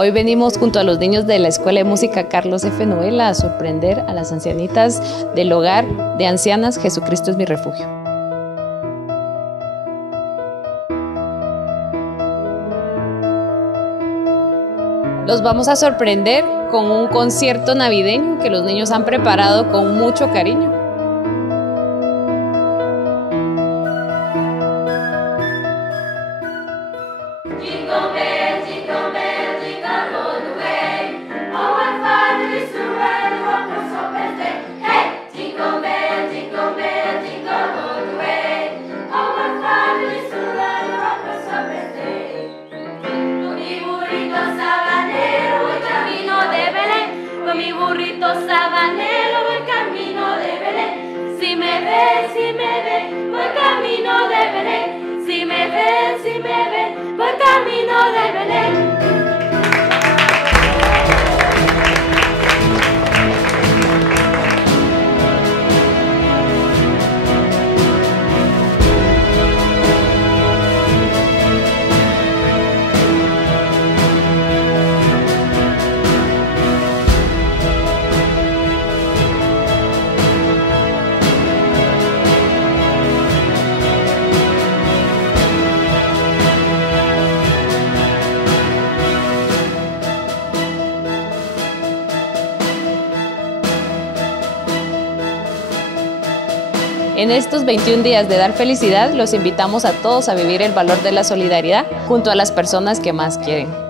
Hoy venimos junto a los niños de la Escuela de Música Carlos F. Novela a sorprender a las ancianitas del hogar de ancianas Jesucristo es mi refugio. Los vamos a sorprender con un concierto navideño que los niños han preparado con mucho cariño. Mi burrito sabanero voy camino de Belén. Si me ven, voy camino de Belén. Si me ven, voy camino de Belén. En estos 21 días de dar felicidad, los invitamos a todos a vivir el valor de la solidaridad junto a las personas que más quieren.